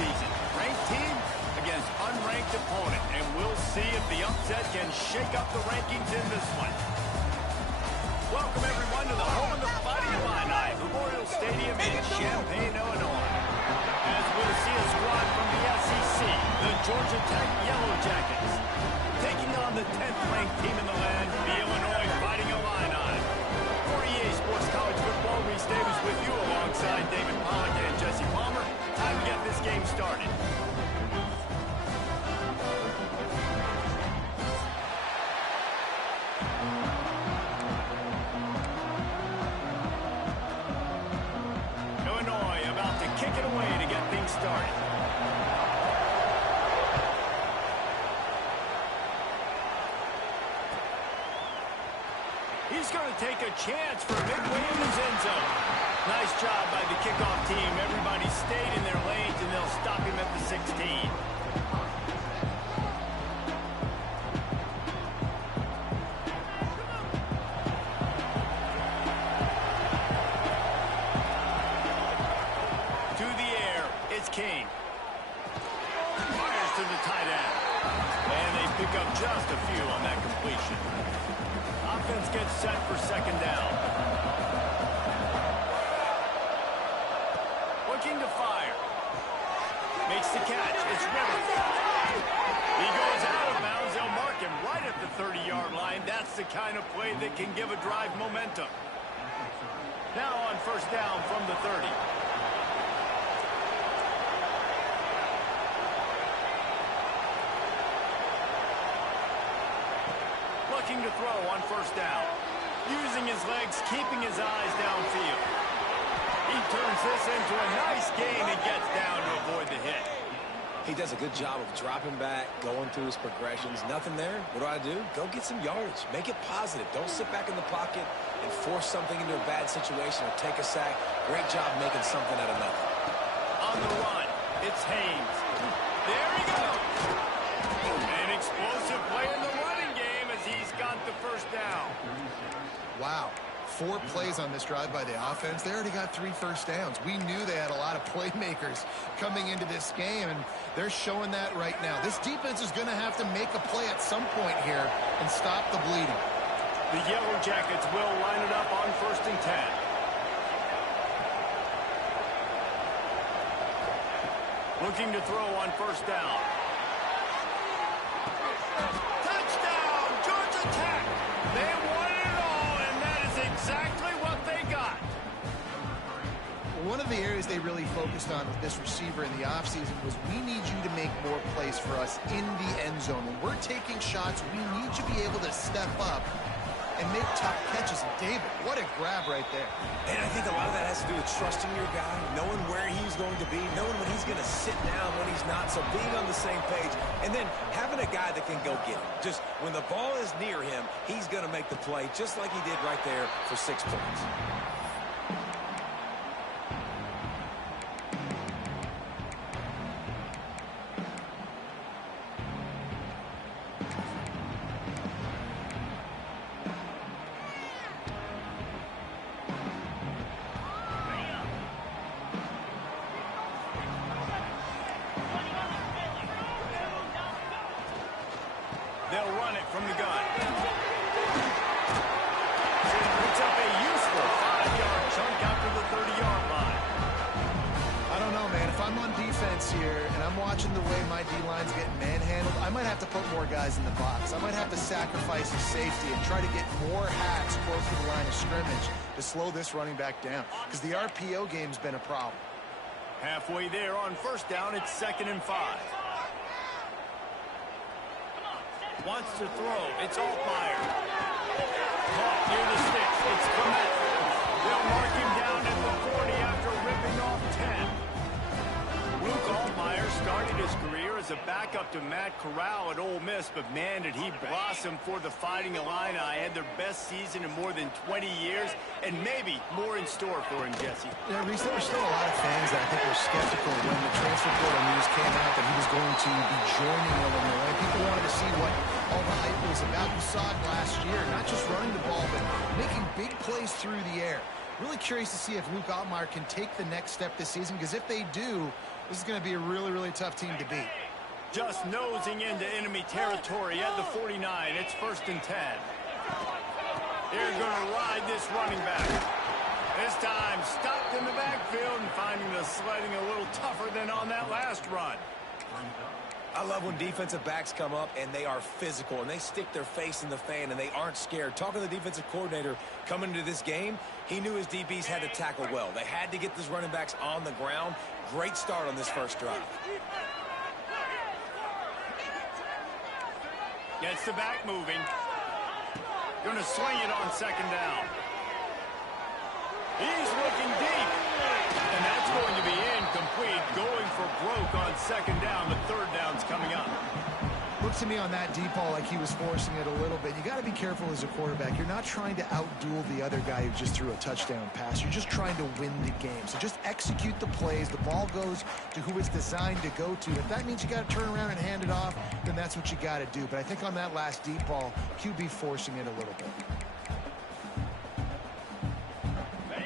season. Ranked team against unranked opponent, and we'll see if the upset can shake up the rankings in this one. Welcome, everyone, to the home of the Fighting Illini, Memorial Stadium in Champaign, Illinois. As we'll see a squad from the SEC, the Georgia Tech Yellow Jackets, taking on the 10th-ranked team in the land, the Illinois Fighting Illini. For EA Sports College Football, Reese Davis with you alongside David Pollack and Jesse Palmer. Time to get this game started. Illinois about to kick it away to get things started. He's going to take a chance for a big win in his end zone. Nice job by the kickoff team. Everybody stayed in their lanes, and they'll stop him at the 16. To the air, it's King. Fires to the tight end. And they pick up just a few on that completion. Offense gets set for second down. Looking to fire. Makes the catch. It's Rivers. He goes out of bounds. They'll mark him right at the 30-yard line. That's the kind of play that can give a drive momentum. Now on first down from the 30. Looking to throw on first down. Using his legs, keeping his eyes downfield. He turns this into a nice gain and gets down to avoid the hit. He does a good job of dropping back, going through his progressions. Nothing there. What do? Go get some yardage. Make it positive. Don't sit back in the pocket and force something into a bad situation or take a sack. Great job making something out of nothing. On the run, it's Haynes. There he goes. An explosive play in the running game as he's got the first down. Wow. 4 plays on this drive by the offense. They already got 3 first downs. We knew they had a lot of playmakers coming into this game, and they're showing that right now. This defense is going to have to make a play at some point here and stop the bleeding. The Yellow Jackets will line it up on first and 10. Looking to throw on first down. Touchdown, Georgia Tech! They won it all, and that is exactly what they got. One of the areas they really focused on with this receiver in the offseason was we need you to make more plays for us in the end zone. When we're taking shots, we need you to be able to step up and make tough catches. David, what a grab right there. And I think a lot of that has to do with trusting your guy, knowing where he's going to be, knowing when he's going to sit down, when he's not, so being on the same page, and then having a guy that can go get him. Just when the ball is near him, he's going to make the play, just like he did right there for 6 points. They'll run it from the gun. Picks up a useful 5-yard chunk after the 30-yard line. I don't know, man. If I'm on defense here and I'm watching the way my D-line's getting manhandled, I might have to put more guys in the box. I might have to sacrifice his safety and try to get more hacks close to the line of scrimmage to slow this running back down, because the RPO game's been a problem. Halfway there on first down, it's 2nd and 5. Wants to throw. It's all fired. Caught near the sticks. It's Clement. They'll mark him down at the 40 after ripping off 10. Luke Altmyer started his career as a backup to Matt Corral at Ole Miss, but man, did he blossom for the Fighting Illini. Had their best season in more than 20 years, and maybe more in store for him, Jesse. Yeah, Reese, there were still a lot of fans that I think were skeptical when the transfer portal news came out that he was going to be joining Illinois. People wanted to see what all the hype was about. You saw it last year, not just running the ball, but making big plays through the air. Really curious to see if Luke Altmyer can take the next step this season, because if they do, This is going to be a really, really tough team to beat. Just nosing into enemy territory at the 49. It's 1st and 10. They're going to ride this running back. This time stopped in the backfield and finding the sledding a little tougher than on that last run. I love when defensive backs come up and they are physical and they stick their face in the fan and they aren't scared. Talking to the defensive coordinator coming into this game, he knew his DBs had to tackle well. They had to get these running backs on the ground. Great start on this first drive. Gets the back moving. Going to swing it on 2nd down. He's looking deep. And that's going to be incomplete. Going for broke on 2nd down. The 3rd down's coming up. Looks to me on that deep ball like he was forcing it a little bit. You got to be careful as a quarterback. You're not trying to outduel the other guy who just threw a touchdown pass. You're just trying to win the game. So just execute the plays. The ball goes to who it's designed to go to. If that means you got to turn around and hand it off, then that's what you got to do. But I think on that last deep ball, QB forcing it a little bit.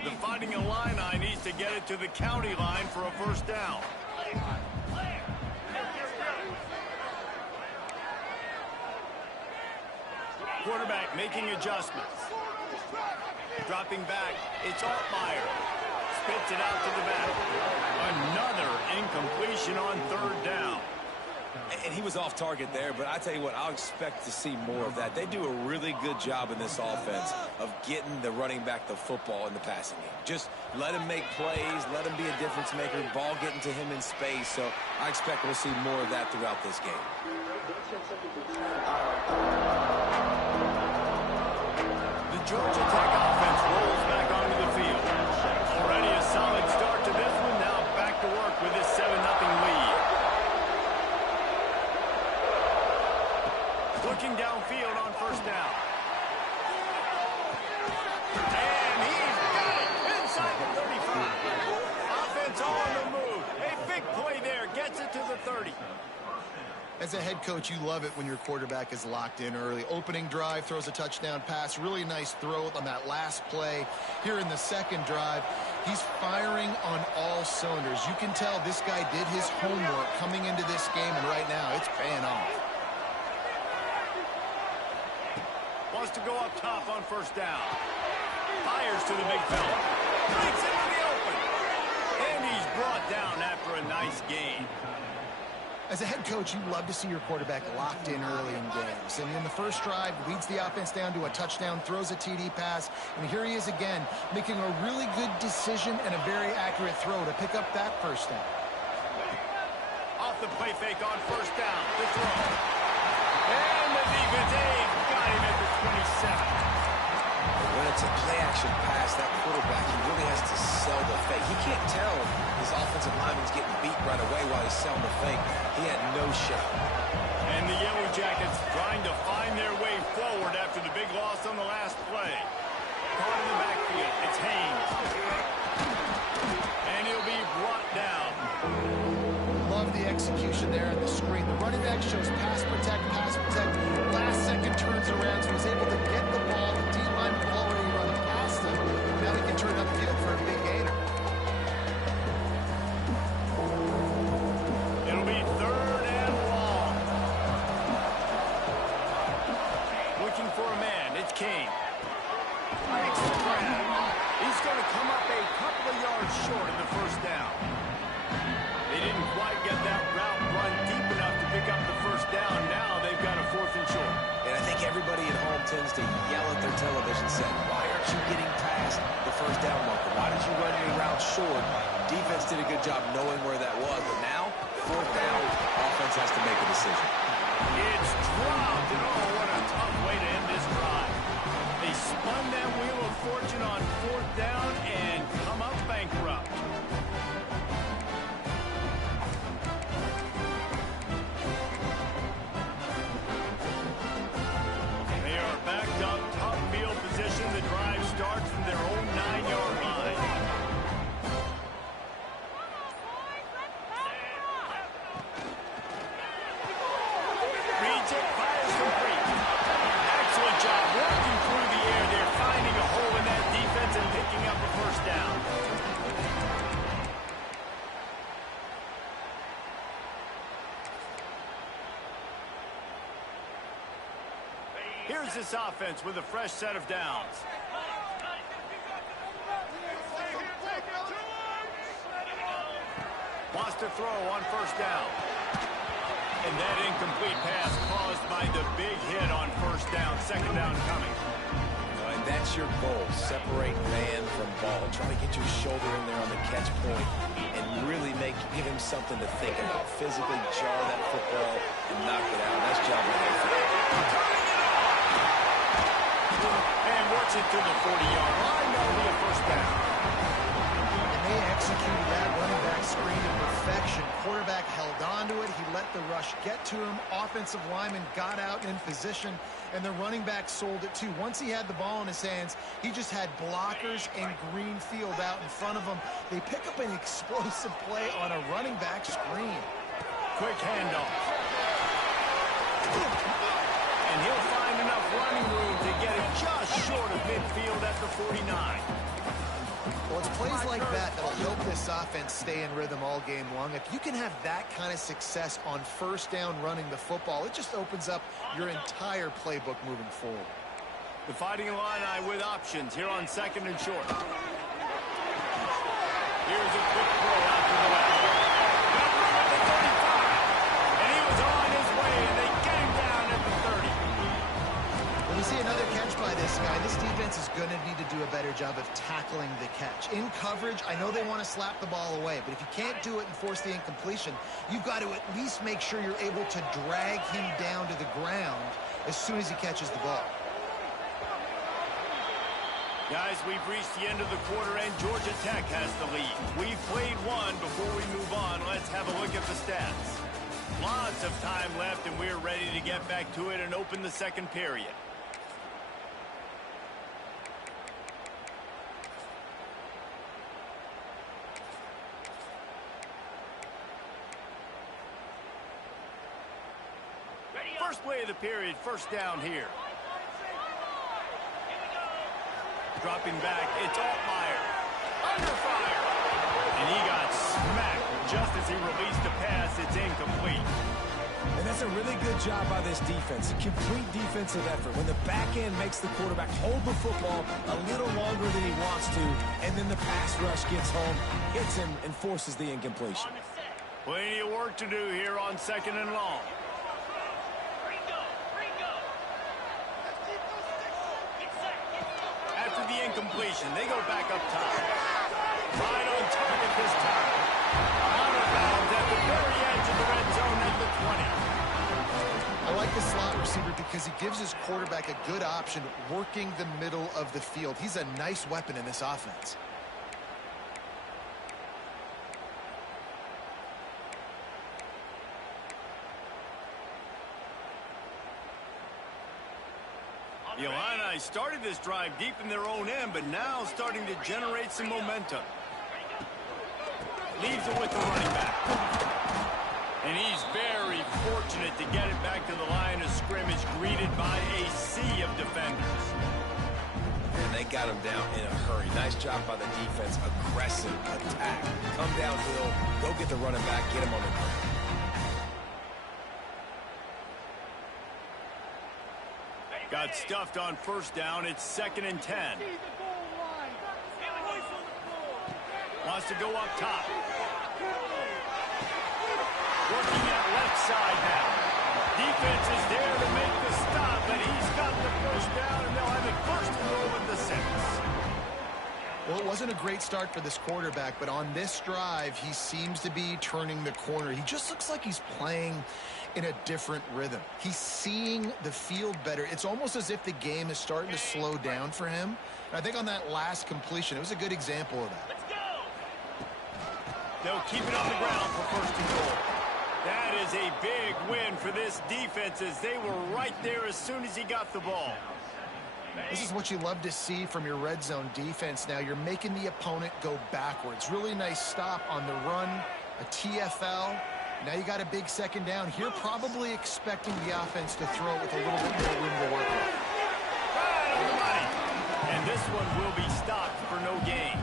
The Fighting Illini needs to get it to the county line for a 1st down. Quarterback making adjustments. Dropping back, it's Altmaier. Spits it out to the back. Another incompletion on 3rd down. And he was off target there, but I tell you what, I'll expect to see more of that. They do a really good job in this offense of getting the running back the football in the passing game. Just let him make plays, let him be a difference maker, ball getting to him in space. So I expect we'll see more of that throughout this game. The Georgia Tech offense rolls back onto the field. Already a solid start to this one. Now back to work with this 7-0 lead. Looking downfield on 1st down. And he's got it inside the 35. Offense on the move. A big play there. Gets it to the 30. As a head coach, you love it when your quarterback is locked in early. Opening drive, throws a touchdown pass. Really nice throw on that last play. Here in the 2nd drive, he's firing on all cylinders. You can tell this guy did his homework coming into this game, and right now it's paying off. Wants to go up top on 1st down. Fires to the big fella. Breaks into the open. And he's brought down after a nice gain. As a head coach, you love to see your quarterback locked in early in games. And in the first drive, leads the offense down to a touchdown, throws a TD pass, and here he is again, making a really good decision and a very accurate throw to pick up that 1st down. Off the play fake on 1st down. The throw. And the defense got him at the 27. When it's a play-action pass, that quarterback, he really has to sell the fake. He can't tell his offensive lineman's getting beat right away while he's selling the fake. He had no shot. And the Yellow Jackets trying to find their way forward after the big loss on the last play. Caught in the backfield. It's Haynes. And he'll be brought down. Love the execution there on the screen. The running back shows pass protect, pass protect. Last second turns around, so he's able to get the ball. The D-line already run past him. Now he can turn upfield for a big gainer. It'll be 3rd and long. Looking for a man. It's Kane. Makes the grab. He's going to come up a couple of yards short of the 1st down. They didn't quite get that route run deep enough to pick up the 1st down. Now they've got a 4th and short. And I think everybody at home tends to yell at their television set, why aren't you getting past the 1st down marker? Why did you run your route short? Defense did a good job knowing where that was, but now, 4th down, offense has to make a decision. It's dropped, and oh, what a tough way to end this drive. They spun that wheel of fortune on 4th down and come up bankrupt. They are backed up, tough field position. The drive starts from their own 9-yard line. Reads it, fires complete. Excellent job working through the air. They're finding a hole in that defense and picking up a 1st down. Here's this offense with a fresh set of downs. Wants to throw on first down. And that incomplete pass caused by the big hit on first down. Second down coming. And that's your goal. Separate man from ball. Try to get your shoulder in there on the catch point and really give him something to think about. Physically jar that football and knock it out. Nice job by Mayfield. And works it to the 40-yard line. That'll be a first down. And they executed that running back screen to perfection. Quarterback held on to it. He let the rush get to him. Offensive lineman got out in position, and the running back sold it too. Once he had the ball in his hands, he just had blockers and green field out in front of him. They pick up an explosive play on a running back screen. Quick handoff. And he'll find enough running room to get it just short of midfield at the 49. Well, it's plays like that that'll help this offense stay in rhythm all game long. If you can have that kind of success on first down running the football, it just opens up your entire playbook moving forward. The Fighting Illini with options here on second and short. Here's a quick throw out to the left. Got room at the 35. And he was on his way, and they get him down at the 30. When we see another catch by this guy, this defense is going to need to do a better job of tackling the catch. In coverage, I know they want to slap the ball away, but if you can't do it and force the incompletion, you've got to at least make sure you're able to drag him down to the ground as soon as he catches the ball. Guys, we've reached the end of the quarter, and Georgia Tech has the lead. We've played one. Before we move on, let's have a look at the stats. Lots of time left, and we're ready to get back to it and open the second period. First play of the period, first down here. Dropping back, it's Altmaier. Under fire. And he got smacked just as he released a pass. It's incomplete. And that's a really good job by this defense. A complete defensive effort. When the back end makes the quarterback hold the football a little longer than he wants to, and then the pass rush gets home, hits him, and forces the incompletion. Plenty of work to do here on second and long. After the incompletion, they go back up top. Right on target this time. Out of bounds at the very edge of the red zone at the 20. I like the slot receiver because he gives his quarterback a good option working the middle of the field. He's a nice weapon in this offense. The Illini started this drive deep in their own end, but now starting to generate some momentum. Leaves it with the running back. And he's very fortunate to get it back to the line of scrimmage, greeted by a sea of defenders. And they got him down in a hurry. Nice job by the defense. Aggressive attack. Come downhill, go get the running back, get him on the ground. Got stuffed on first down. It's 2nd and 10. Wants to go up top. Working at left side now. Defense is there to make the stop, but he's got the first down, and they'll have it first and goal at the 6. Well, it wasn't a great start for this quarterback, but on this drive, he seems to be turning the corner. He just looks like he's playing in a different rhythm. He's seeing the field better. It's almost as if the game is starting to slow down for him. And I think on that last completion, it was a good example of that. Let's go! They'll keep it on the ground for first and goal. That is a big win for this defense, as they were right there as soon as he got the ball. This is what you love to see from your red zone defense now. You're making the opponent go backwards. Really nice stop on the run, a TFL. Now you got a big second down. Here probably expecting the offense to throw it with a little bit more room to work with. Right on the money. And this one will be stopped for no gain.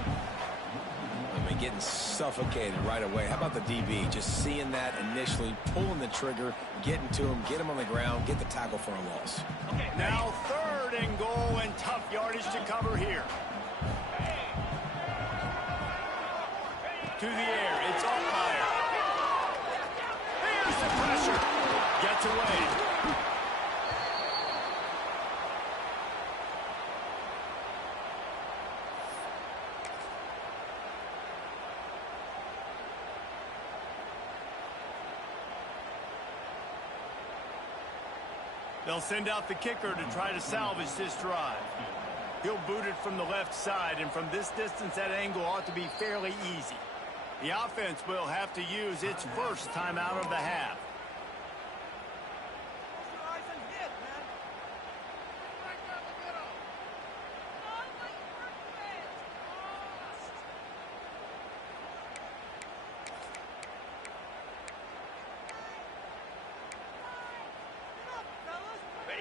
I mean, getting suffocated right away. How about the DB? Just seeing that initially, pulling the trigger, getting to him, get him on the ground, get the tackle for a loss. Okay, now 3rd and goal and tough yardage to cover here. To the air, it's all fire. Here's the pressure. Gets away. They'll send out the kicker to try to salvage this drive. He'll boot it from the left side, and from this distance, that angle ought to be fairly easy. The offense will have to use its first timeout of the half.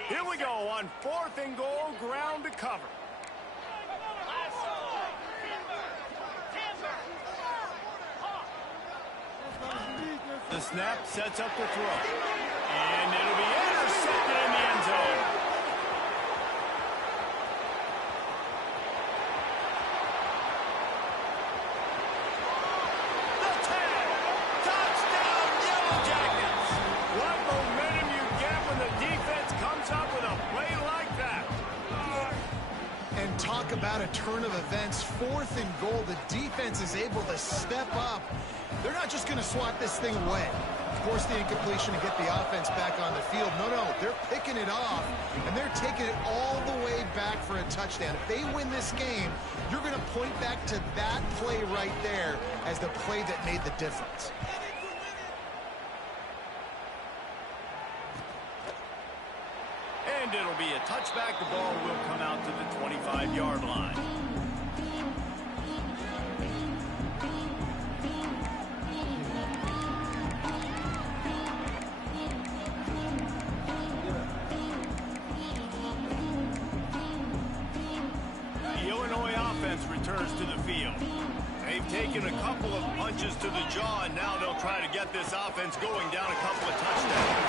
Here we go on 4th and goal, ground to cover. The snap sets up the throw. And it'll be intercepted in the end zone. The tag! Touchdown, Yellow Jackets! What momentum you get when the defense comes up with a play like that. And talk about a turn of events. 4th and goal. The defense is able to step up. They're not just going to swat this thing away. Force the incompletion to get the offense back on the field. No, they're picking it off, and they're taking it all the way back for a touchdown. If they win this game, you're going to point back to that play right there as the play that made the difference. And it'll be a touchback. The ball will come out to the 25-yard line. Returns to the field. They've taken a couple of punches to the jaw, and now they'll try to get this offense going down a couple of touchdowns.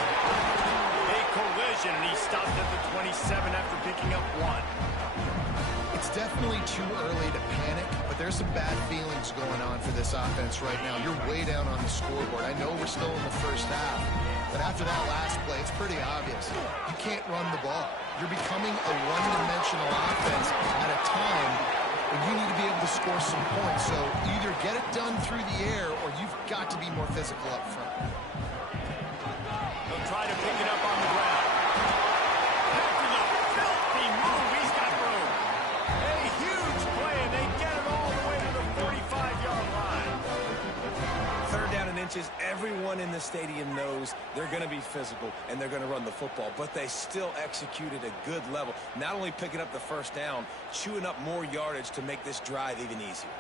A collision, and he stopped at the 27 after picking up 1. It's definitely too early to panic, but there's some bad feelings going on for this offense right now. You're way down on the scoreboard. I know we're still in the first half, but after that last play, it's pretty obvious. You can't run the ball. You're becoming a one-dimensional offense at a time when you need to be able to score some points. So either get it done through the air or you've got to be more physical up front. They'll try to pick it up on the ground. After the filthy move, he's got room. A huge play, and they get it all the way to the 45-yard line. 3rd down and inches. Everyone in the stadium knows they're going to be physical and they're going to run the football, but they still executed a good level. Not only picking up the first down, chewing up more yardage to make this drive even easier.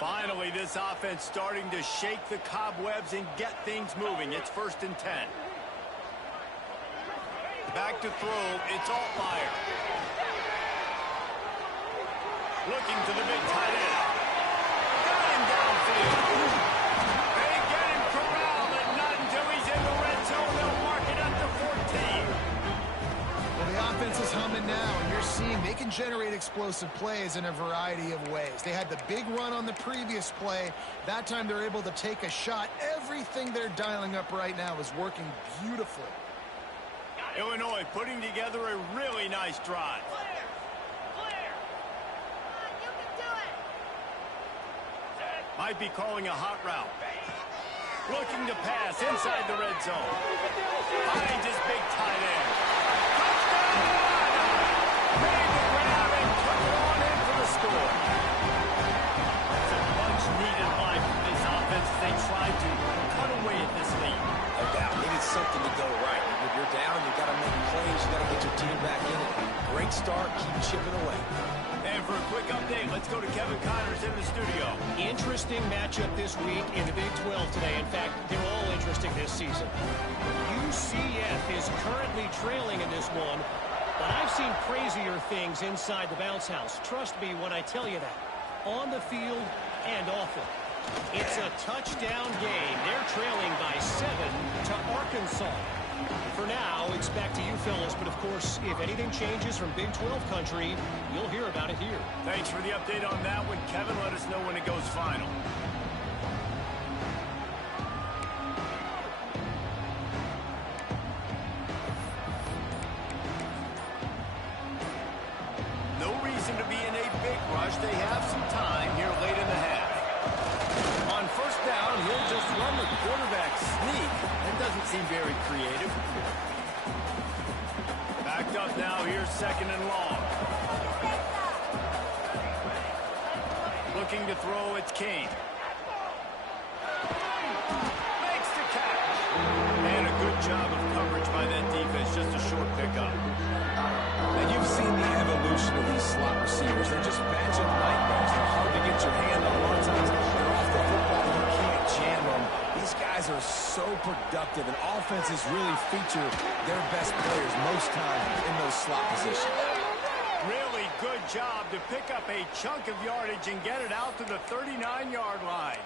Finally, this offense starting to shake the cobwebs and get things moving. It's 1st and 10. Back to throw. It's Altmaier. Looking to the big tight end. Got him downfield. They get him corralled, and not until he's in the red zone. They'll mark it up to 14. Well, the offense is humming now, and you're seeing they can generate explosive plays in a variety of ways. They had the big run on the previous play. That time they're able to take a shot. Everything they're dialing up right now is working beautifully. Illinois putting together a really nice drive. Might be calling a hot route. Looking to pass inside the red zone. Finds his big tight end. Touchdown! Made the grab and took it on in for the score. It's a much-needed line from this offense as they tried to cut away at this lead. No doubt, needed something to go right. If you're down, you got to make plays. You got to get your team back in it. Great start, keep chipping away. And for a quick update, let's go to Kevin Connors in the studio. Interesting matchup this week in the Big 12 today. In fact, they're all interesting this season. UCF is currently trailing in this one, but I've seen crazier things inside the bounce house. Trust me when I tell you that. on the field and off it. It's a touchdown game. They're trailing by 7 to Arkansas. For now, it's back to you fellas, but of course, if anything changes from Big 12 country, you'll hear about it here. Thanks for the update on that one, Kevin. Let us know when it goes final. No reason to be in a big rush. They have some time here late in the half. On first down, he'll just run the quarterback sneak. That doesn't seem very creative. Backed up now, here's second and long. Looking to throw, it's Kane. Makes the catch. And a good job of coverage by that defense, just a short pickup. And you've seen the evolution of these slot receivers. They're just matchup nightmares. They're hard to get your hand on. A lot of times they're off the football and you can't jam them. These guys are so productive, and offenses really feature their best players most times in those slot positions. Really good job to pick up a chunk of yardage and get it out to the 39-yard line.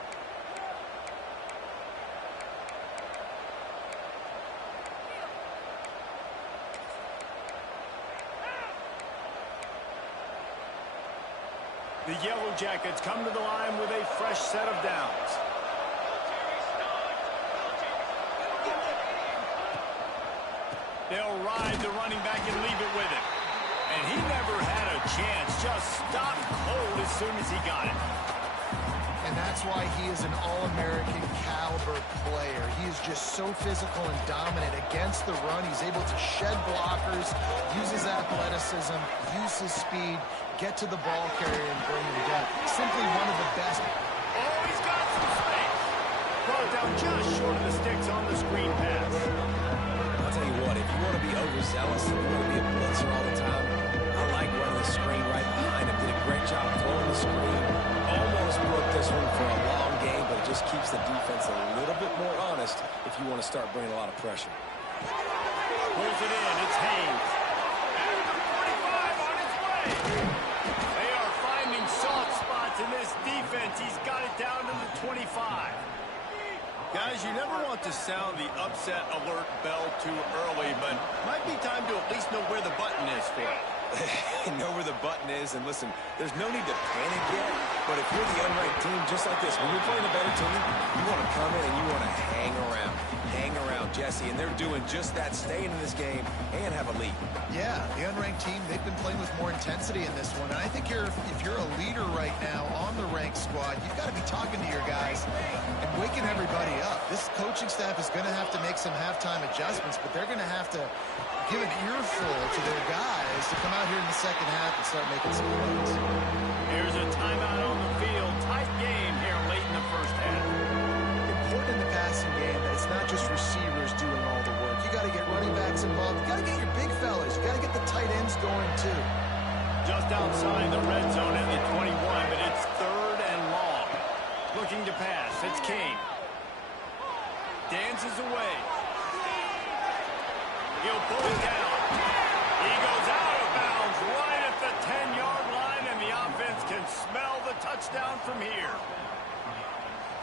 The Yellow Jackets come to the line with a fresh set of downs. They'll ride the running back and leave it with him. And he never had a chance. Just stopped cold as soon as he got it. And that's why he is an All-American caliber player. He is just so physical and dominant against the run. He's able to shed blockers, use his athleticism, use his speed, get to the ball carrier and bring him down. Simply one of the best. Oh, he's got some space. Brought down just short of the sticks on the screen pass. I'll tell you what, if you want to be overzealous and you want to be a blitzer all the time, I like running the screen right behind him. Did a great job throwing the screen. Almost broke this one for a long game, but it just keeps the defense a little bit more honest if you want to start bringing a lot of pressure. Pulls it in. It's Haynes. And the 45 on its way. They are finding soft spots in this defense. He's got it down to the 25. Guys, you never want to sound the upset alert bell too early, but might be time to at least know where the button is for it. Know where the button is, and listen, there's no need to panic yet, but if you're the unranked team, just like this, when you're playing a better team, you want to come in and you want to hang around Jesse, and they're doing just that, staying in this game and have a lead. Yeah, the unranked team, they've been playing with more intensity in this one, and I think if you're a leader right now on the ranked squad, you've got to be talking to your guys and waking everybody up. This coaching staff is going to have to make some halftime adjustments, but they're going to have to give an earful to their guys to come out here in the second half and start making some plays. Here's a timeout on the field. Tight game here late in the first half. Important in the passing game that it's not just receivers doing all the work. You got to get running backs involved. You got to get your big fellas. You got to get the tight ends going too. Just outside the red zone at the 21, but it's third and long. Looking to pass. It's Kane. Dances away. He'll pull it down. He goes out of bounds right at the 10-yard line, and the offense can smell the touchdown from here.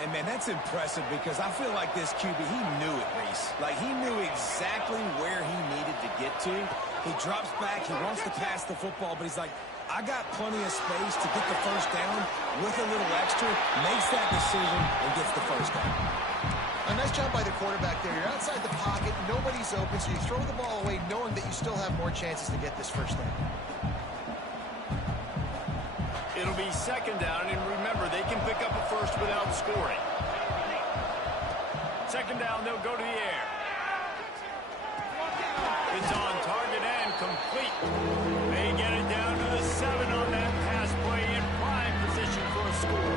And, man, that's impressive because I feel like this QB, he knew it, Reese. Like, he knew exactly where he needed to get to. He drops back. He wants to pass the football, but he's like, I got plenty of space to get the first down with a little extra, makes that decision, and gets the first down. A nice job by the quarterback there. You're outside the pocket. Nobody's open, so you throw the ball away knowing that you still have more chances to get this first down. It'll be second down, and remember, they can pick up a first without scoring. Second down, they'll go to the air. It's on target and complete. They get it down to the 7 on that pass play in prime position for a score.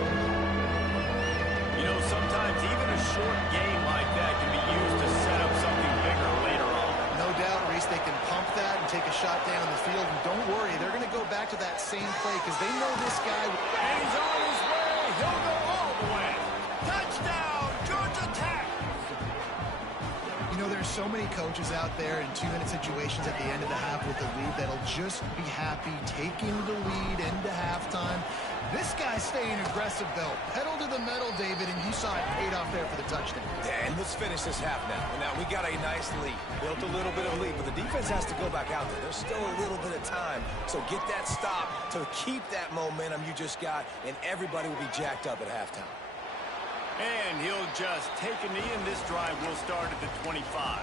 You know, sometimes even a short game like that can be used to set up something bigger later on. No doubt, Reese, they can pump that and take a shot down the field. And don't worry, they're going to go back to that same play because they know this guy. And he's on his way. He'll go all the way. Touchdown, Georgia Tech. You know, there's so many coaches out there in 2-minute situations at the end of the half with the lead that'll just be happy taking the lead into halftime. This guy's staying aggressive, though. Pedal to the metal, David, and you saw it paid off there for the touchdown. Yeah, and let's finish this half now. Now, we got a nice lead. Built a little bit of lead, but the defense has to go back out there. There's still a little bit of time. So get that stop to keep that momentum you just got, and everybody will be jacked up at halftime. And he'll just take a knee, and this drive will start at the 25.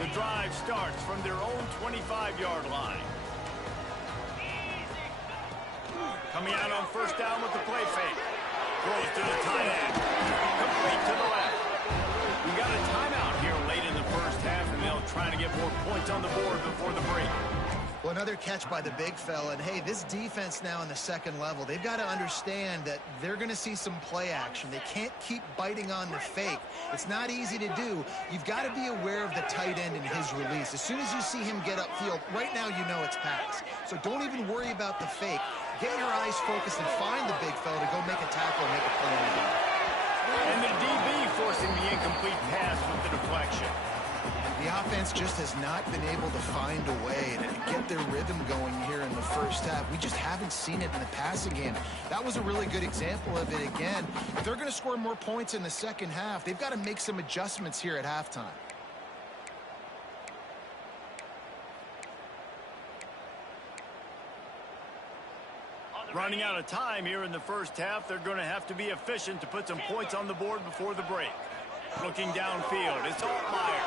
The drive starts from their own 25-yard line. Coming out on first down with the play fake. Throws to the tight end. Complete to the left. We got a timeout here late in the first half, and they'll try to get more points on the board before the break. Well, another catch by the big fella. And, hey, this defense now in the second level, they've got to understand that they're going to see some play action. They can't keep biting on the fake. It's not easy to do. You've got to be aware of the tight end and his release. As soon as you see him get upfield, right now you know it's pass. So don't even worry about the fake. Get your eyes focused and find the big fella to go make a tackle and make a play on the ball. And the DB forcing the incomplete pass with the deflection. The offense just has not been able to find a way to get their rhythm going here in the first half. We just haven't seen it in the passing game. That was a really good example of it again. If they're going to score more points in the second half, they've got to make some adjustments here at halftime. Running out of time here in the first half, they're going to have to be efficient to put some points on the board before the break. Looking downfield, it's Altmaier.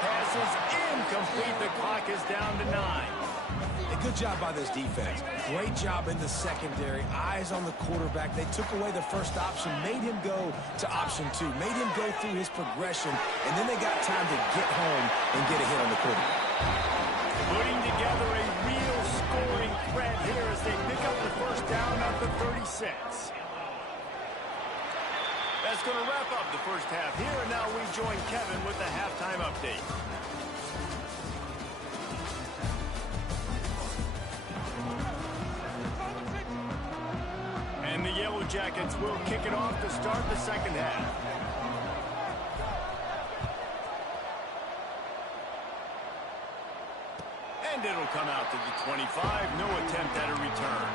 Pass is incomplete. The clock is down to 9. A good job by this defense. Great job in the secondary. Eyes on the quarterback. They took away the first option, made him go to option 2, made him go through his progression, and then they got time to get home and get a hit on the quarterback. Putting together a real scoring threat here as they pick up the first down at the 36. That's going to wrap up the first half here, and now we join Kevin with the halftime update. And the Yellow Jackets will kick it off to start the second half. And it'll come out to the 25. No attempt at a return.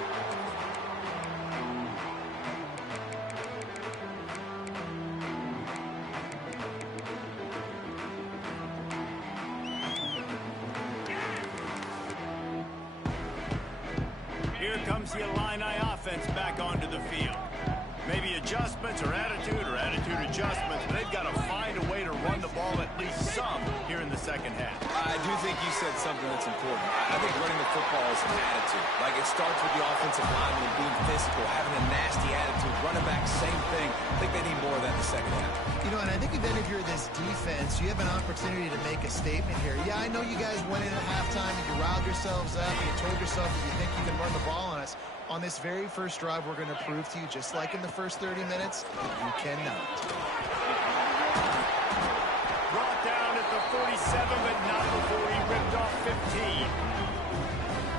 Here comes the Illini offense back onto the field. Maybe adjustments or attitude adjustments, but they've got to find a way to run the ball at least some here in the second half. I do think you said something that's important. I think running the football is an attitude. Like, it starts with the offensive lineman being physical, having a nasty attitude. Running back, same thing. I think they need more of that in the second half. You know, and I think if any of you are this defense, you have an opportunity to make a statement here. Yeah, I know you guys went in at halftime and you riled yourselves up and you told yourself that you think you can run the ball on us. On this very first drive, we're going to prove to you, just like in the first 30 minutes, that you cannot. Brought down at the 47, but not before he ripped off 15.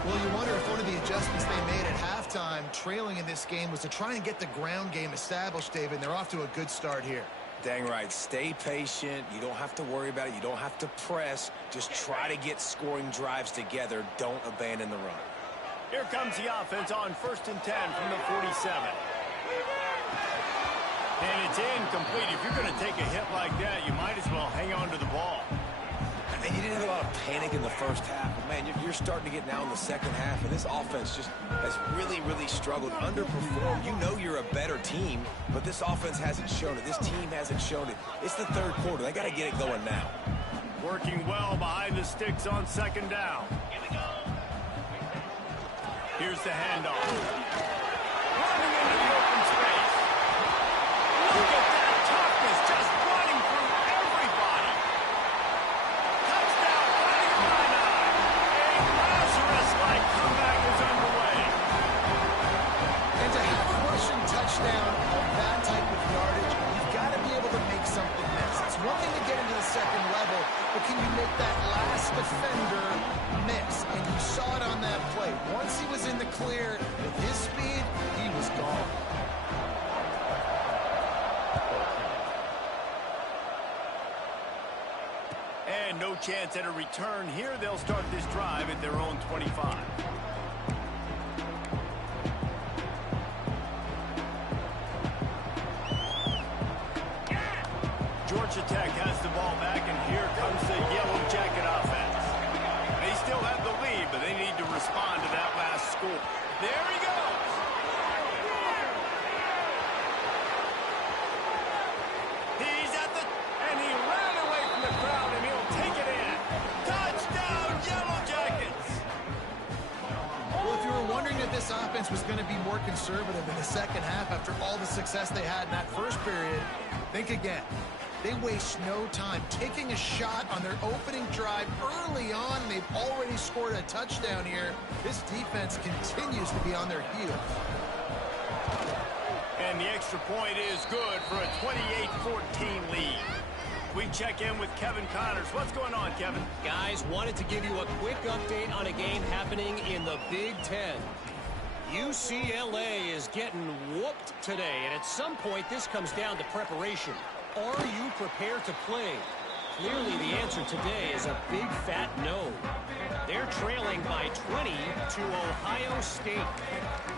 Well, you wonder if one of the adjustments they made at halftime, trailing in this game, was to try and get the ground game established, David, and they're off to a good start here. Dang right. Stay patient. You don't have to worry about it. You don't have to press. Just try to get scoring drives together. Don't abandon the run. Here comes the offense on 1st and 10 from the 47. And it's incomplete. If you're going to take a hit like that, you might as well hang on to the ball. And you didn't have a lot of panic in the first half. But, man, you're starting to get now in the second half. And this offense just has really, really struggled, underperformed. You know you're a better team, but this offense hasn't shown it. This team hasn't shown it. It's the third quarter. They got to get it going now. Working well behind the sticks on second down. Here's the handoff. Running into the open space. Look at that toughness, just running through everybody. Touchdown, Fighting Illini. A Lazarus-like comeback is underway. And to have a rushing touchdown of that type of yardage, you've got to be able to make something miss. It's one thing to get into the second level, but can you make that last defender miss? And you saw it on that play. Once he was in the clear, with his speed, he was gone. And no chance at a return here. They'll start this drive at their own 25. Georgia Tech has the ball back, and here comes the Yellow Jacket offense. They still have the lead, but they need to respond to that last score. There he goes. He's at the... And he ran away from the crowd, and he'll take it in. Touchdown, Yellow Jackets. Well, if you were wondering if this offense was going to be more conservative in the second half after all the success they had in that first period, think again. They waste no time taking a shot on their opening drive early on. They've already scored a touchdown here. This defense continues to be on their heels. And the extra point is good for a 28-14 lead. We check in with Kevin Connors. What's going on, Kevin? Guys, wanted to give you a quick update on a game happening in the Big Ten. UCLA is getting whooped today, and at some point this comes down to preparation. Are you prepared to play? Clearly the answer today is a big fat no. They're trailing by 20 to Ohio State.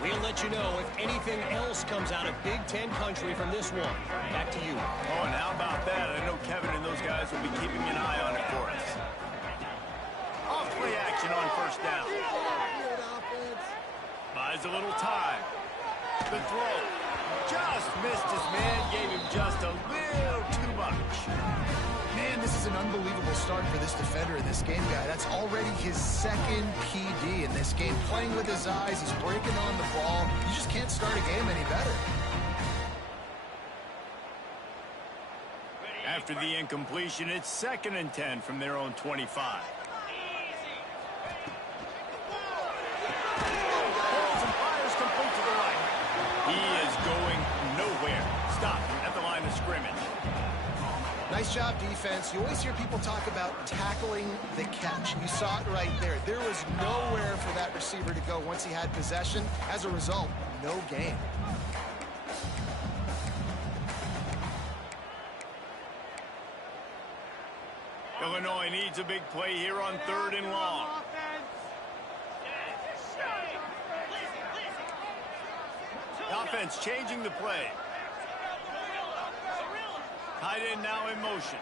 We'll let you know if anything else comes out of Big Ten country from this one. Back to you. Oh, and how about that? I know Kevin and those guys will be keeping an eye on it for us. Off play action on first down. Buys a little time. The throw. Just missed his man. Gave him just a little too much. Man, this is an unbelievable start for this defender in this game, guy. That's already his second PD in this game. Playing with his eyes, he's breaking on the ball. You just can't start a game any better. After the incompletion, it's 2nd and 10 from their own 25. Holds and fires complete to the right. He is going nowhere. Stop at the line of scrimmage. Nice job, defense. You always hear people talk about tackling the catch. You saw it right there. There was nowhere for that receiver to go once he had possession. As a result, no gain. Illinois needs a big play here on 3rd and long. Offense changing the play. Tight end now in motion.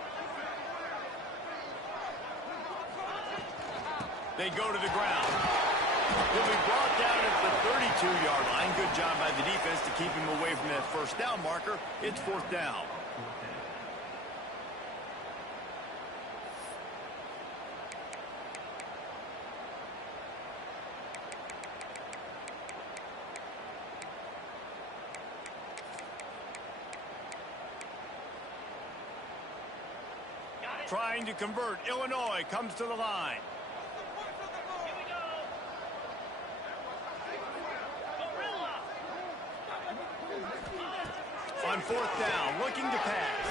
They go to the ground. He'll be brought down at the 32-yard line. Good job by the defense to keep him away from that first down marker. It's 4th down. Trying to convert. Illinois comes to the line. On 4th down, looking to pass.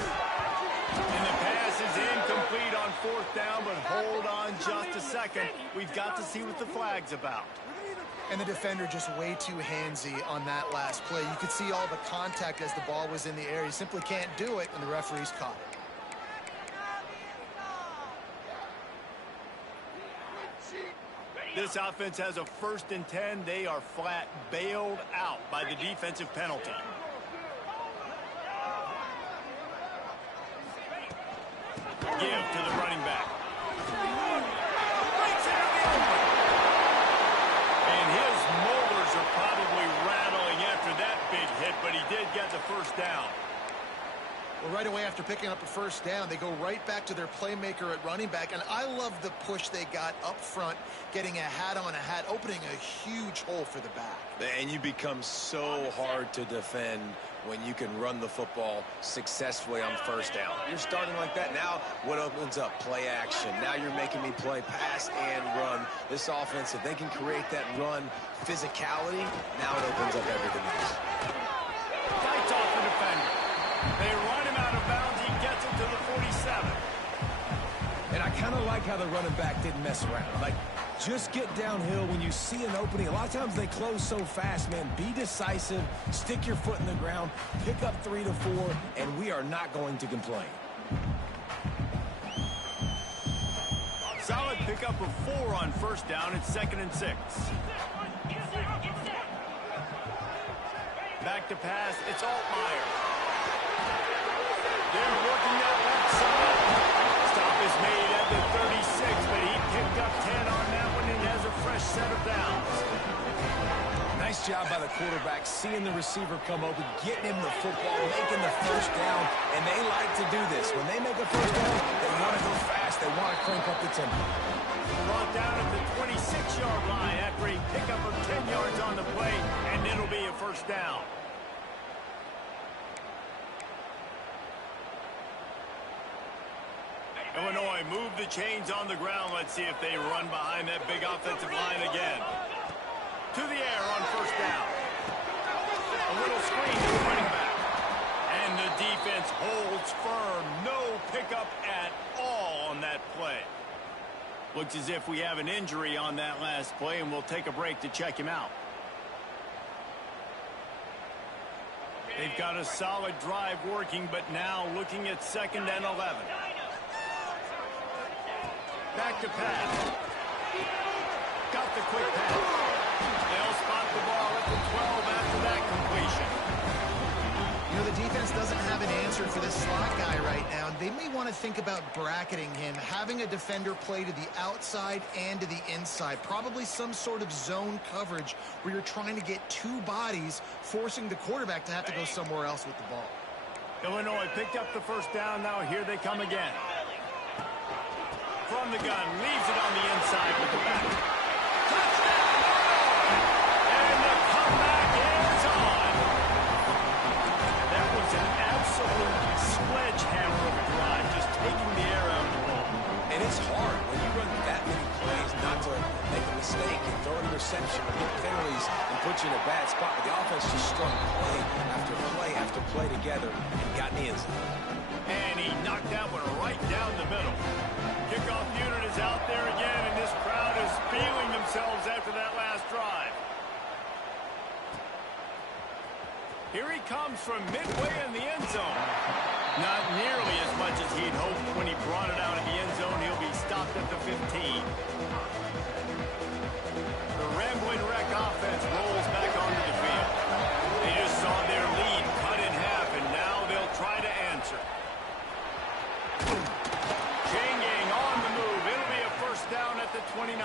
And the pass is incomplete on 4th down, but hold on just a second. We've got to see what the flag's about. And the defender just way too handsy on that last play. You could see all the contact as the ball was in the air. He simply can't do it, and the referee's caught it. This offense has a 1st and 10. They are flat bailed out by the defensive penalty. Give to the running back. And his molars are probably rattling after that big hit, but he did get the first down. Well, right away after picking up a first down, they go right back to their playmaker at running back. And I love the push they got up front, getting a hat on a hat, opening a huge hole for the back. And you become so hard to defend when you can run the football successfully on first down. You're starting like that. Now what opens up? Play action. Now you're making me play pass and run. This offense, if they can create that run physicality, now it opens up everything else. Fights off the defender. They run him out of bounds. He gets him to the 47. And I kind of like how the running back didn't mess around. Like, just get downhill when you see an opening. A lot of times they close so fast, man. Be decisive, stick your foot in the ground, pick up 3 to 4, and we are not going to complain. Pick up a 4 on first down. It's 2nd and 6. Back to pass. It's Altmaier. They're working that left side. Stop is made at the 36, but he picked up 10 on that one and has a fresh set of downs. Nice job by the quarterback, seeing the receiver come open, getting him the football, making the first down, and they like to do this. When they make a first down, they want to go fast. They want to crank up the tempo. Brought down at the 26-yard line after a pickup of 10 yards on the play, and it'll be a first down. Illinois move the chains on the ground. Let's see if they run behind that big offensive line again. To the air on first down. A little screen to the running back. And the defense holds firm. No pickup at all on that play. Looks as if we have an injury on that last play, and we'll take a break to check him out. They've got a solid drive working, but now looking at 2nd and 11. Back to pass. Got the quick pass. They'll spot the ball at the 12 after that completion. You know, the defense doesn't have an answer for this slot guy right now. They may want to think about bracketing him, having a defender play to the outside and to the inside. Probably some sort of zone coverage where you're trying to get two bodies, forcing the quarterback to have to go somewhere else with the ball. Illinois picked up the first down. Now here they come again. From the gun, leaves it on the inside with the back. Touchdown! And the comeback is on. That was an absolute sledgehammer of a drive, just taking the air out of the ball. And it's hard when you run that many plays not to make a mistake and throw an interception or get penalties and put you in a bad spot. But the offense just strung play after play after play together and got in the end zone. And he knocked that one right down the middle. Kickoff unit is out there again, and this crowd is feeling themselves after that last drive. Here he comes from midway in the end zone. Not nearly as much as he'd hoped when he brought it out of the end zone. He'll be stopped at the 15. The Ramblin' Wreck offense rolls back onto the field. They just saw their lead cut in half, and now they'll try to answer. Changing on the move. It'll be a first down at the 29.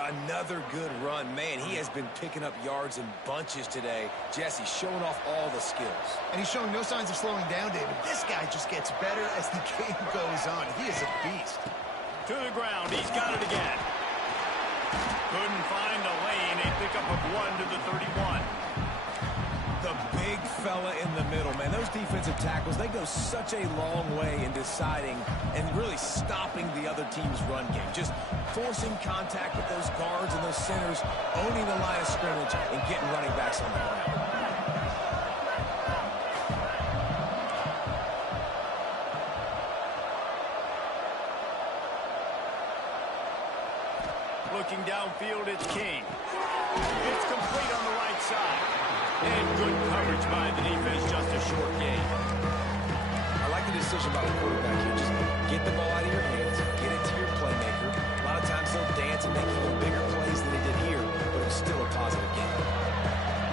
Another good run. Man, he has been picking up yards in bunches today. Jesse showing off all the skills. And he's showing no signs of slowing down, David. This guy just gets better as the game goes on. He is a beast. To the ground. He's got it again. Couldn't find a lane. A pickup of 1 to the 31. The big fella in the middle, man. Those defensive tackles, they go such a long way in deciding and really stopping the other team's run game. Just forcing contact with those guards and those centers, owning the line of scrimmage, and getting running backs on the ground. Looking downfield, it's King. It's complete on the right side. And good coverage by the defense, just a short gain. I like the decision by the quarterback here. Just get the ball out of your hands, get it to your playmaker. A lot of times they'll dance and make even bigger plays than they did here, but it was still a positive game.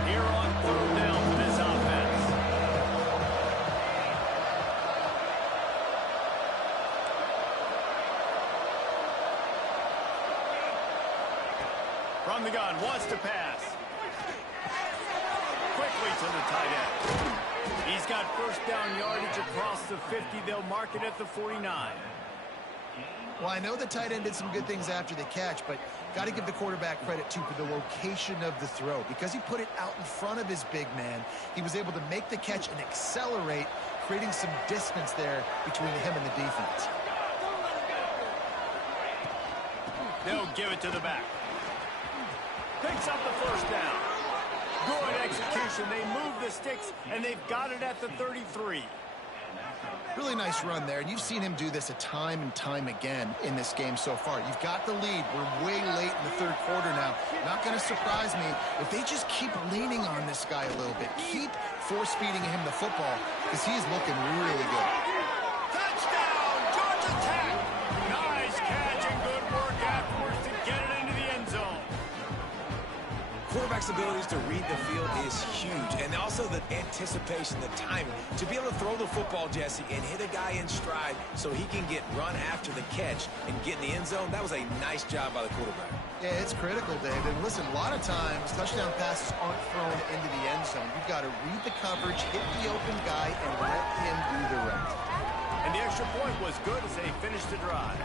Here on 3rd down for this offense. From the gun, wants to pass. Quickly to the tight end. He's got first down yardage across the 50. They'll mark it at the 49. Well, I know the tight end did some good things after the catch, but got to give the quarterback credit, too, for the location of the throw. Because he put it out in front of his big man, he was able to make the catch and accelerate, creating some distance there between him and the defense. They'll give it to the back. Picks up the first down. Good execution. They move the sticks, and they've got it at the 33. Really nice run there, and you've seen him do this a time and time again in this game so far. You've got the lead. We're way late in the 3rd quarter now. Not going to surprise me if they just keep leaning on this guy a little bit. Keep force-feeding him the football because he's looking really good. Touchdown, Georgia Tech. Nice catch. flexibility to read the field is huge. And also the anticipation, the timing. To be able to throw the football, Jesse, and hit a guy in stride so he can get run after the catch and get in the end zone, that was a nice job by the quarterback. Yeah, it's critical, David. And listen, a lot of times, touchdown passes aren't thrown into the end zone. You've got to read the coverage, hit the open guy, and let him do the rest. And the extra point was good as they finished the drive.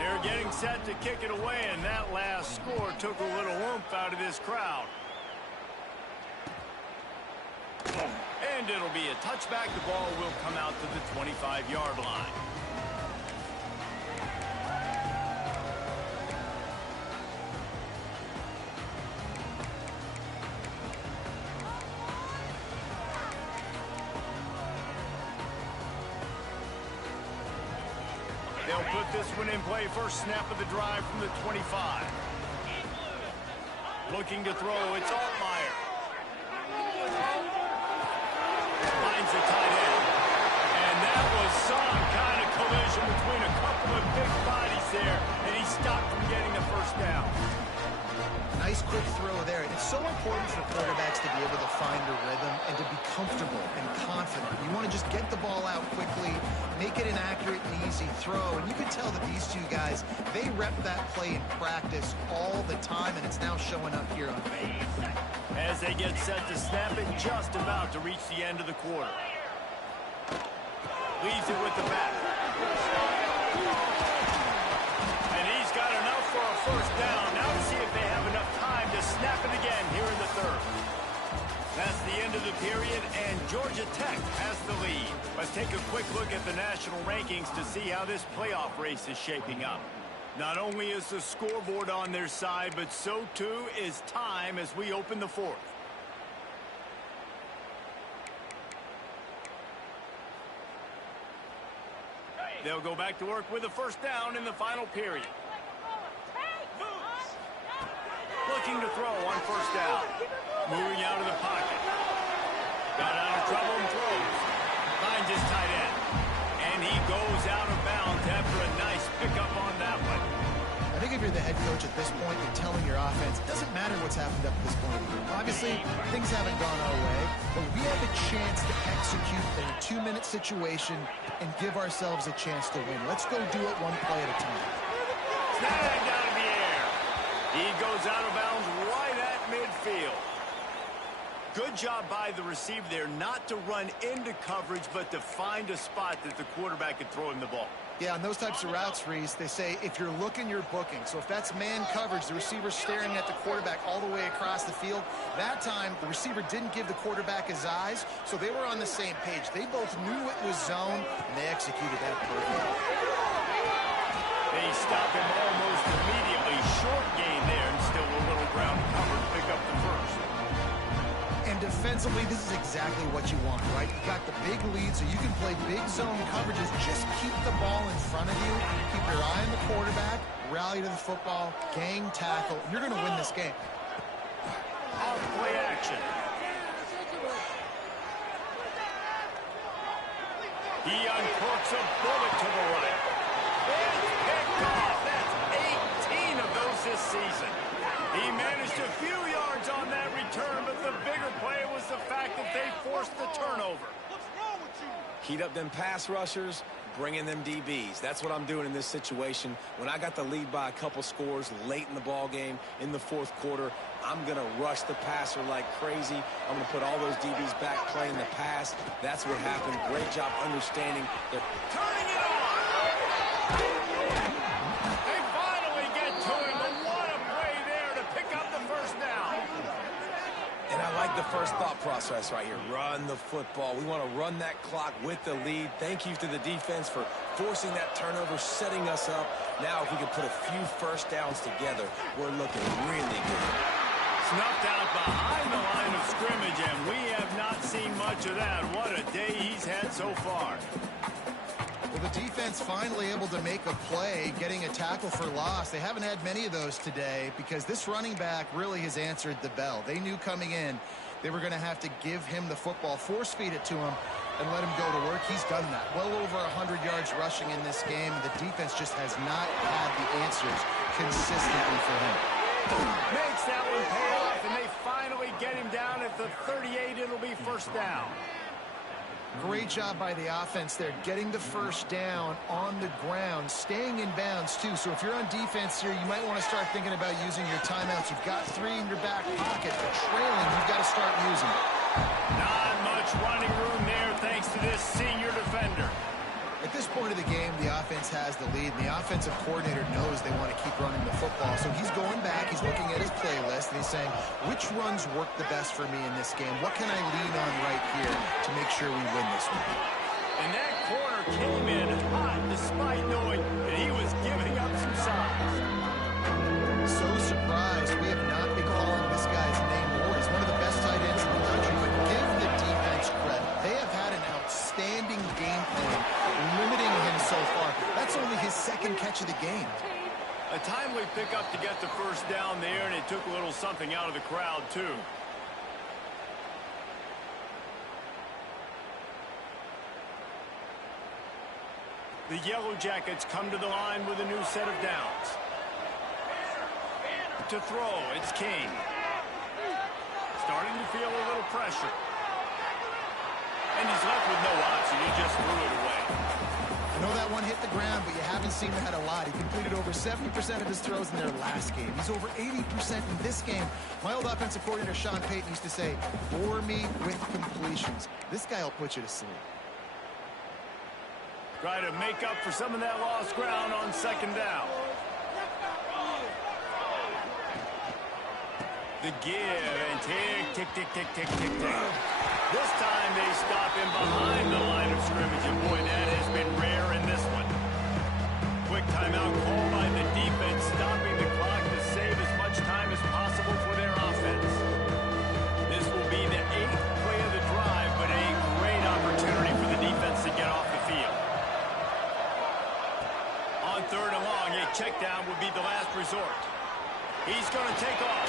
They're getting set to kick it away, and that last score took a little oomph out of this crowd. And it'll be a touchback. The ball will come out to the 25-yard line. They'll put this one in play. First snap of the drive from the 25. Looking to throw. It's Altmaier. Finds the tight end. And that was some kind of collision between a couple of big bodies there, and he stopped from getting the first down. Nice quick throw there. It's so important for quarterbacks to be able to find a rhythm and to be comfortable and confident. You want to just get the ball out quickly, make it an accurate and easy throw. And you can tell that these two guys, they rep that play in practice all the time, and it's now showing up here on field. As they get set to snap it, just about to reach the end of the quarter. Leaves it with the back. And he's got enough for a first down. Now to see if they have enough time to snap it again here in the third. That's the end of the period, and Georgia Tech has the lead. Let's take a quick look at the national rankings to see how this playoff race is shaping up. Not only is the scoreboard on their side, but so too is time as we open the fourth. They'll go back to work with a first down in the final period. Looking to throw on first down. Moving out of the pocket. Got out of trouble and throws. Finds his tight end. And he goes out of bounds after a nice pickup on that one. I think if you're the head coach at this point, you're telling your offense, it doesn't matter what's happened up to this point. Obviously, things haven't gone our way, but we have a chance to execute in a 2-minute situation and give ourselves a chance to win. Let's go do it one play at a time. Snag down in the air. He goes out of bounds right at midfield. Good job by the receiver there not to run into coverage, but to find a spot that the quarterback could throw him the ball. Yeah, on those types of routes, Reese, they say if you're looking, you're booking. So if that's man coverage, the receiver's staring at the quarterback all the way across the field. That time, the receiver didn't give the quarterback his eyes, so they were on the same page. They both knew it was zone, and they executed that perfectly. They stop him almost immediately. Short gain there, and still a little ground cover to pick up the first. And defensively, this is exactly what you want, right? You got the big lead, so you can play big zone coverages. Just keep the ball in front of you. Keep your eye on the quarterback. Rally to the football. Gang tackle. You're going to win this game. Off play action. He uncorks a bullet to the right. It's picked off. That's 18 of those this season. He managed a few yards on that return, but the bigger play was the fact that they forced the turnover. Heat up them pass rushers, bring in them DBs. That's what I'm doing in this situation. When I got the lead by a couple scores late in the ball game, in the fourth quarter, I'm going to rush the passer like crazy. I'm going to put all those DBs back playing the pass. That's what happened. Great job understanding. Turning it on! They finally get to him, but what a play there to pick up the first down. And I like the first thought process right here. Run the football. We want to run that clock with the lead. Thank you to the defense for forcing that turnover, setting us up. Now if we can put a few first downs together, we're looking really good. Snuffed out behind the line of scrimmage, and we have not seen much of that. What a day he's had so far. Well, the defense finally able to make a play, getting a tackle for loss. They haven't had many of those today because this running back really has answered the bell. They knew coming in they were going to have to give him the football, force feed it to him, and let him go to work. He's done that. Well over 100 yards rushing in this game. The defense just has not had the answers consistently for him. Makes that one pay off, and they finally get him down at the 38. It'll be first down. Great job by the offense there, getting the first down on the ground, staying in bounds, too. So if you're on defense here, you might want to start thinking about using your timeouts. You've got 3 in your back pocket, but trailing, you've got to start using it. Not much running room there thanks to this senior defender. At this point of the game, the offense has the lead, and the offensive coordinator knows they want to keep running the football. So he's going back, he's looking at his playlist, and he's saying, which runs work the best for me in this game? What can I lean on right here to make sure we win this one? And that corner came in hot despite knowing that he was giving up some size. So surprised we have not been calling this guy's name more. He's one of the best tight ends in the country, but give the defense credit. They have had an outstanding game plan, limiting him so far. That's only his second catch of the game. A timely pickup to get the first down there, and it took a little something out of the crowd, too. The Yellow Jackets come to the line with a new set of downs. To throw, it's King. Starting to feel a little pressure. And he's left with no option. He just threw it away. I know that one hit the ground, but you haven't seen that a lot. He completed over 70% of his throws in their last game. He's over 80% in this game. My old offensive coordinator, Sean Payton, used to say, bore me with completions. This guy will put you to sleep. Try to make up for some of that lost ground on second down. The give and tick, tick, tick, tick, tick, tick, tick. This time they stop him behind the line of scrimmage, and boy, that has been rare in this one. Quick timeout call by the defense, stopping the clock to save as much time as possible for their offense. This will be the 8th play of the drive, but a great opportunity for the defense to get off the field. On 3rd and long, a check down would be the last resort. He's going to take off.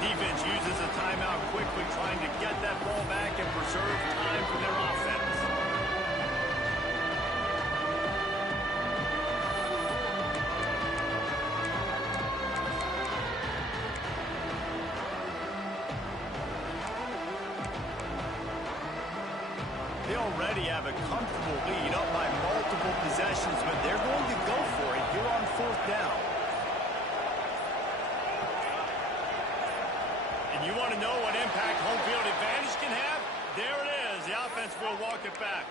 Defense uses a timeout quickly, trying to get that ball back and preserve time for their offense. They already have a comfortable lead up by multiple possessions, but they're going to go for it here on 4th down. And you want to know what impact home field advantage can have? There it is. The offense will walk it back.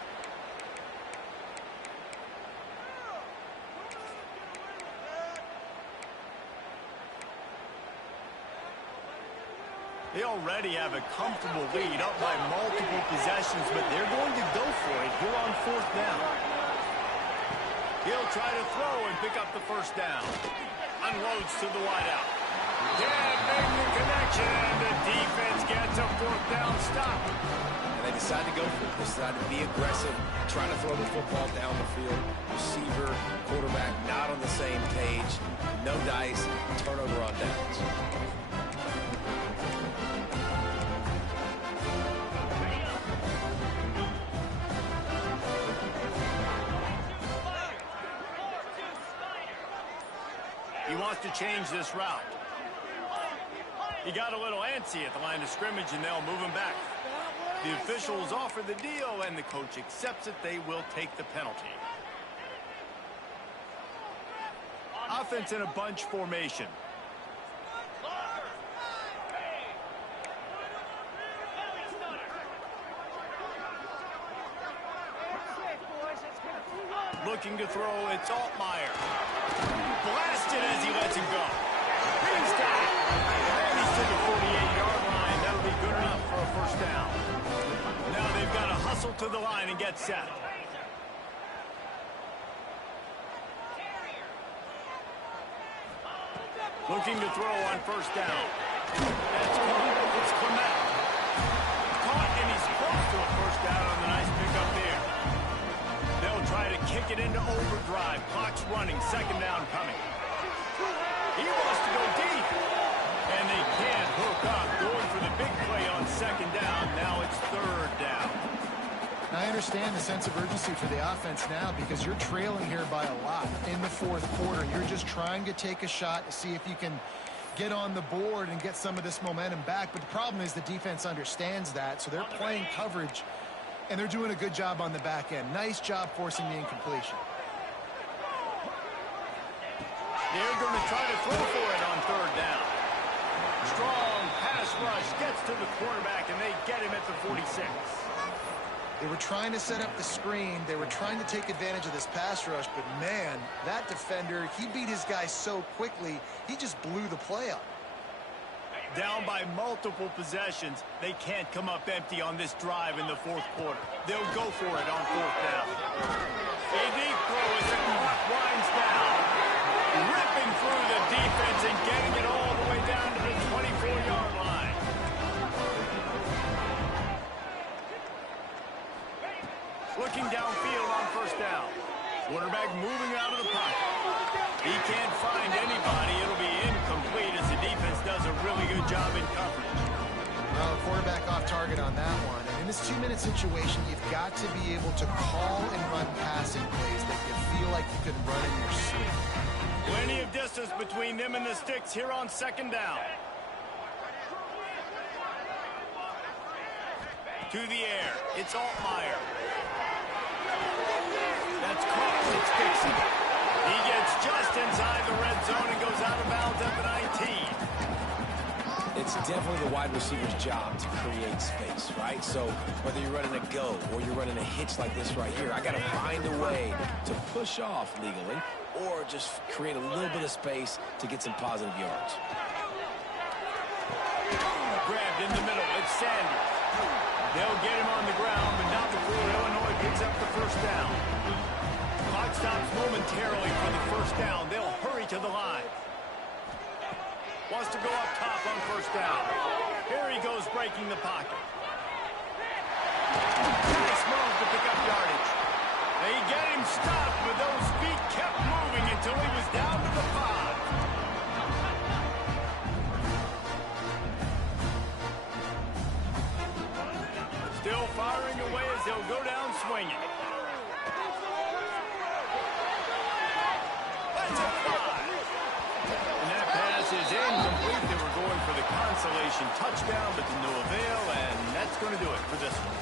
They already have a comfortable lead up by multiple possessions, but they're going to go for it here on 4th down. He'll try to throw and pick up the first down. Unloads to the wideout. Can't make the connection, and the defense gets a 4th down stop. And they decide to go for it. They decide to be aggressive, try to throw the football down the field. Receiver, quarterback not on the same page. No dice, turnover on downs. He wants to change this route. He got a little antsy at the line of scrimmage, and they'll move him back. The officials offer the deal, and the coach accepts it. They will take the penalty. Offense in a bunch formation. Looking to throw, it's Altmaier. Blasted as he lets him go. He's got it. And he's to the 48-yard line. That'll be good enough for a first down. Now they've got to hustle to the line and get set. Looking to throw on first down. That's caught. It's Clement. Caught, and he's close to a first down on the nice pickup there. They'll try to kick it into overdrive. Clock's running. Second down coming. He wants to go deep. And they can't hook up. Going for the big play on second down. Now it's 3rd down. Now, I understand the sense of urgency for the offense now because you're trailing here by a lot in the 4th quarter. You're just trying to take a shot to see if you can get on the board and get some of this momentum back. But the problem is the defense understands that, so they're playing coverage, and they're doing a good job on the back end. Nice job forcing the incompletion. They're going to try to throw for it on third down. Strong pass rush gets to the quarterback, and they get him at the 46. They were trying to set up the screen. They were trying to take advantage of this pass rush, but man, that defender, he beat his guy so quickly, he just blew the play up. Down by multiple possessions, they can't come up empty on this drive in the fourth quarter. They'll go for it on fourth down. A deep throw as the clock winds down. Ripping through the defense and getting it all the way down to the 24-yard line. Looking downfield on first down. Quarterback moving out of the pocket. He can't find anybody. It'll be incomplete as the defense does a really good job in coverage. Well, quarterback off target on that one. And in this 2-minute situation, you've got to be able to call and run passing plays that you feel like you can run in your sleep. Plenty of distance between them and the sticks here on second down. To the air. It's Altmaier. That's caught. It's Dixon. He gets just inside the red zone and goes out of bounds at the 19. It's definitely the wide receiver's job to create space, right? So whether you're running a go or you're running a hitch like this right here, I got to find a way to push off legally or just create a little bit of space to get some positive yards. Grabbed in the middle. It's Sanders. They'll get him on the ground, but not before Illinois picks up the first down. Clock stops momentarily for the first down. They'll hurry to the line. Wants to go up top on first down. Here he goes breaking the pocket. Nice move to pick up yardage. They get him stopped, but those feet kept moving until he was down to the 5. Still firing away as they'll go down swinging. That's a 5. And that pass is incomplete. They were going for the consolation touchdown, but to no avail, and that's going to do it for this one.